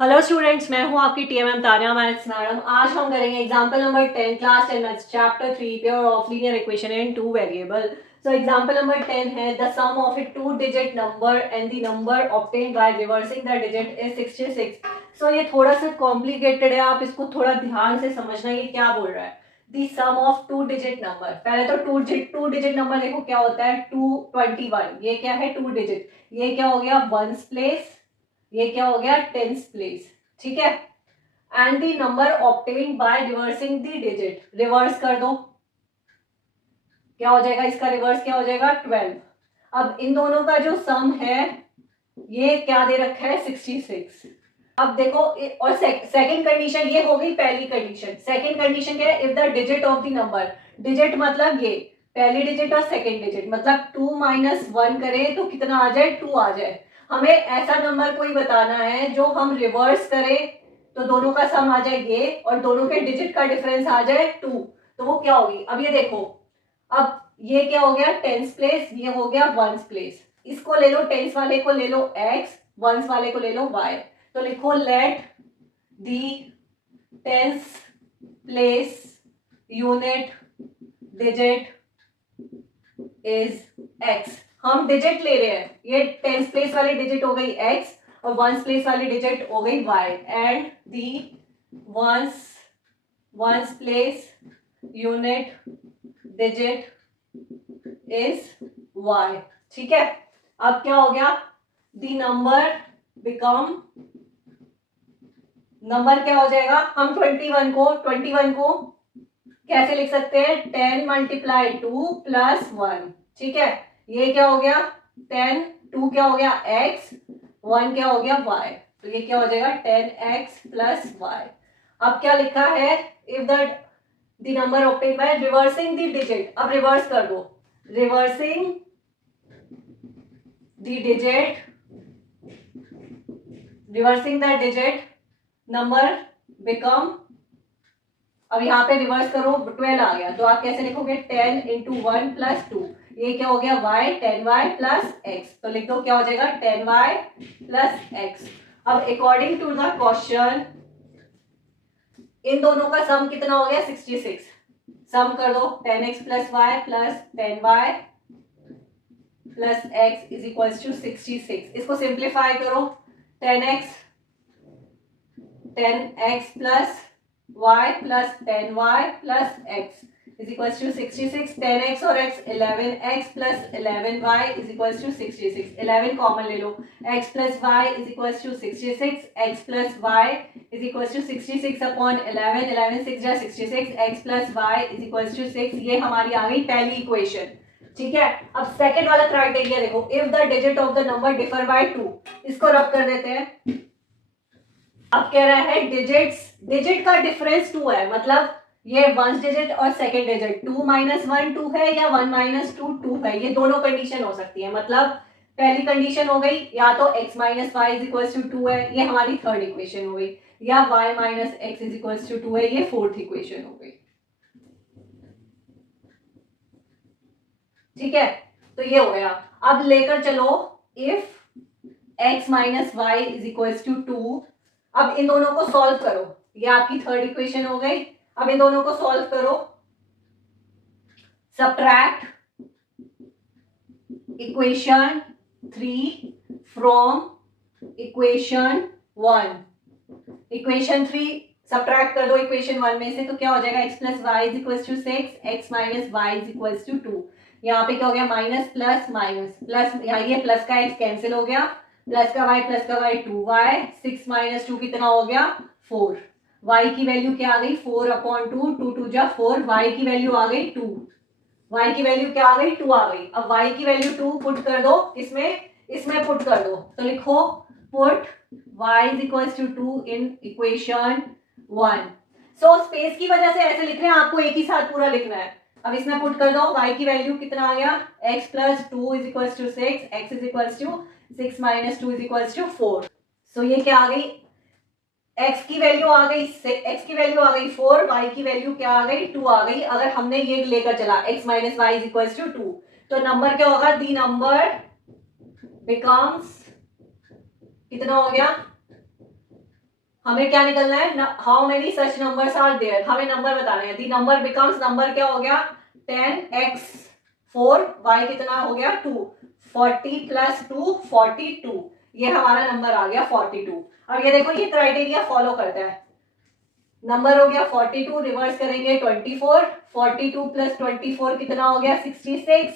Hello students, मैं हूं आपकी टीएमएम तानिया मैथ्स मैडम। आज हम करेंगे example number 10 class 10 maths chapter 3 pair of linear equation in two variable. So example number 10 है the sum of a two digit number and the number obtained by reversing the digit is 66। So ये थोड़ा सा complicated है, आप इसको थोड़ा ध्यान से समझना ये क्या बोल रहा है। The sum of two digit number, पहले तो टू डिजिट नंबर देखो क्या होता है। 221, ये क्या है, टू डिजिट। ये क्या हो गया, वंस प्लेस। ये क्या हो गया, टेंस प्लेस। ठीक है। And the number obtained by reversing the digit, reverse कर दो, क्या हो जाएगा, इसका रिवर्स क्या हो जाएगा, 12। अब इन दोनों का जो सम है ये क्या दे रखा है, 66। अब देखो और सेकंड कंडीशन ये हो गई पहली कंडीशन। सेकंड कंडीशन क्या है, if the digit of the number, digit मतलब ये पहली डिजिट और सेकंड डिजिट, मतलब 2 - 1 करें तो कितना आ जाए, 2 आ जाए। हमें ऐसा नंबर कोई बताना है जो हम रिवर्स करें तो दोनों का सम आ जाए ये, और दोनों के डिजिट का डिफरेंस आ जाए 2। तो वो क्या होगी, अब ये देखो, अब ये क्या हो गया, टेंस प्लेस, ये हो गया वंस प्लेस। इसको ले लो, टेंस वाले को ले लो x, वंस वाले को ले लो y। तो लिखो let the tens place unit digit is x। हम डिजिट ले रहे हैं, ये टेंस प्लेस वाली डिजिट हो गई x और वंस प्लेस वाली डिजिट हो गई y। And the ones place unit digit is y। ठीक है। अब क्या हो गया, दी नंबर बिकम, नंबर क्या हो जाएगा, हम 21 को कैसे लिख सकते हैं, 10 × 2 + 1। ठीक है। ये क्या हो गया 10, 2 क्या हो गया x, 1 क्या हो गया y। तो ये क्या हो जाएगा 10x + y। अब क्या लिखा है, if the number obtained by reversing the digit, अब रिवर्स कर दो, reversing the digit, reversing the digit number become, अब यहाँ पे रिवर्स करो 12 आ गया, तो आप कैसे लिखोगे 10 × 1 + 2। ये क्या हो गया y, 10y + x। तो लिख दो क्या हो जाएगा 10y + x। अब अकॉर्डिंग टू द क्वेश्चन इन दोनों का सम कितना हो गया 66। सम कर दो 10x + y + 10y + x = 66। इसको सिंप्लीफाई करो, 10x + y + 10y + x = 66। 10x और x 11x + 11y = 66। 11 कॉमन ले लो, x + y = 66, x + y = 66 upon 11, 11 6 जा 66, x + y = 6। ये हमारी आ गई पहली इक्वेशन। ठीक है। अब सेकंड वाला क्राइटेरिया देखो, if the digit of the number differ by 2, इसको रब कर देते हैं। अब कह रहा है डिजिट का डिफरेंस 2 है, मतलब ये वंस डिजिट और सेकंड डिजिट 2 - 1 2 है या 1 - 2 2 है, ये दोनों कंडीशन हो सकती है। मतलब पहली कंडीशन हो गई या तो x - y = 2 है, ये हमारी थर्ड इक्वेशन हो गई, या y - x = 2 है, ये फोर्थ इक्वेशन हो गई। ठीक है। तो ये हो गया। अब लेकर चलो इफ x - y = 2। अब इन दोनों को सॉल्व करो, ये आपकी थर्ड इक्वेशन हो गई। अब इन दोनों को सॉल्व करो, subtract equation 3 from equation 1। Equation 3 subtract कर दो इक्वेशन 1 में से, तो क्या हो जाएगा x + y = 6, x - y = 2। यहाँ पे क्या हो गया, माइनस प्लस माइनस प्लस, यहाँ ये प्लस का x कैंसिल हो गया, प्लस का y 2y, 6 - 2 कितना हो गया 4। y की वैल्यू क्या आ गई 4/2, 2 2 जा 4, y की वैल्यू आ गई 2। y की वैल्यू क्या आ गई 2 आ गई। अब y की वैल्यू 2 पुट कर दो, इसमें पुट कर दो, तो लिखो put y = 2 in equation 1। So space की वजह से ऐसे लिख रहे हैं, आपको एक ही साथ पूरा लिखना है। अब इसमें पुट कर दो, y की वैल्यू कितना आ गया, x + 2 = 6, x = 6 - 2 = 4। सो ये क्या आ गई, x की वैल्यू आ गई 4, y की वैल्यू क्या आ गई 2 आ गई। अगर हमने ये लेकर चला x - y = 2, तो नंबर क्या होगा, दी नंबर बिकम्स कितना हो गया हमें क्या निकलना है, how many such numbers are there, हमें नंबर बताना है। दी नंबर बिकम्स, नंबर क्या हो गया 10x 4, y कितना हो गया 2, 40 प्लस 2 42, ये हमारा नंबर आ गया 42। अब ये देखो ये क्राइटेरिया फॉलो करता है, नंबर हो गया 42, रिवर्स करेंगे 24, 42 प्लस 24 कितना हो गया 66,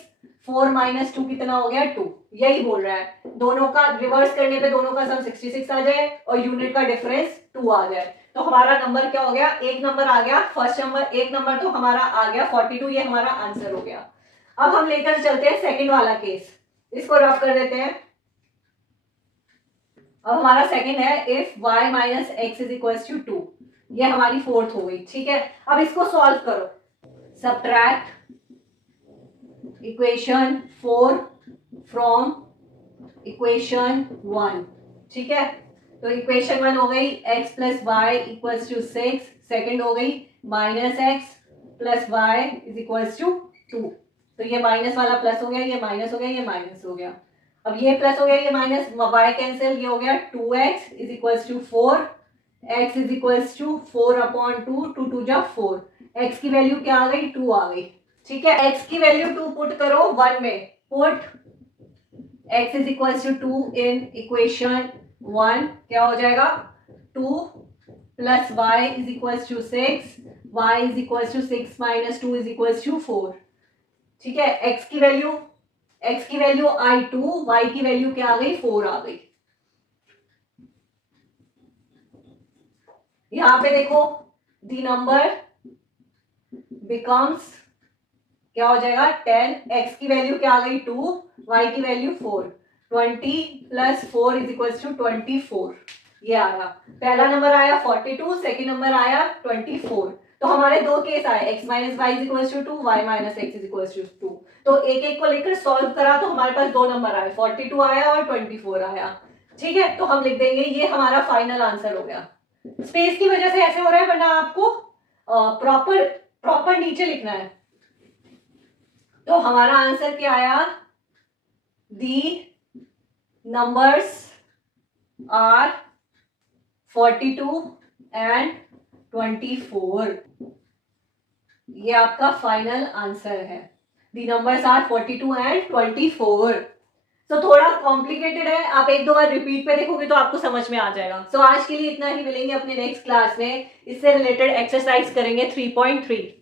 4 माइनस 2 कितना हो गया 2, यही बोल रहा है। दोनों का रिवर्स करने पे दोनों का सम 66 आ जाए और यूनिट का डिफरेंस 2 आ जाए, तो हमारा नंबर क्या हो गया, एक नंबर आ गया, फर्स्ट नंबर एक नंबर तो हमारा आ गया 42, ये हमारा आंसर हो गया। अब हम लेकर चलते हैं सेकंड वाला केस, इसको रफ कर देते हैं। अब हमारा सेकंड है if y minus x is equal to 2, ये हमारी फोर्थ हो गई, ठीक है। अब इसको सॉल्व करो, सब्ट्रैक्ट इक्वेशन 4 फ्रॉम इक्वेशन 1, ठीक है। तो इक्वेशन 1 हो गई x plus y equals to 6, second हो गई minus x plus y is equals to 2, तो ये माइनस वाला प्लस हो गया, ये माइनस हो गया, ये माइनस हो गया। अब ये प्लस हो गया, ये माइनस, y कैंसिल, ये हो गया 2x is equals to 4, x is equals to 4 upon 2, 2 2 जा 4, x की वैल्यू क्या आ गई 2 आ गई, ठीक है। x की वैल्यू 2 पुट करो 1 में, put x is equals to 2 in equation 1, क्या हो जाएगा 2 plus y is equals to 6, y is equals to 6 minus 2 is equals to 4, ठीक है। x की वैल्यू आई 2, y की वैल्यू क्या आ गई 4 आ गई। यहां पे देखो दी नंबर बिकम्स क्या हो जाएगा 10, x की वैल्यू क्या आ गई 2, y की value 4, 20 plus 4 is equals to 24, ये आया। पहला नंबर आया 42, सेकेंड नंबर आया 24, तो हमारे दो केस आए, x minus y is equals to 2, y minus x is equals to 2, तो एक एक को लेकर सॉल्व करा तो हमारे पास दो नंबर आए, 42 आया और 24 आया, ठीक है। तो हम लिख देंगे ये हमारा फाइनल आंसर हो गया। स्पेस की वजह से ऐसे हो रहा है, वरना आपको प्रॉपर नीचे लिखना है। तो हमारा आंसर क्या आया, दी नंबर्स आर 42 एंड 24, ये आपका फाइनल आंसर है। The numbers are 42 and 24। तो थोड़ा कॉम्प्लिकेटेड है, आप एक दो बार रिपीट पे देखोगे तो आपको समझ में आ जाएगा। सो आज के लिए इतना ही, मिलेंगे अपने नेक्स्ट क्लास में, इससे रिलेटेड एक्सरसाइज करेंगे 3.3।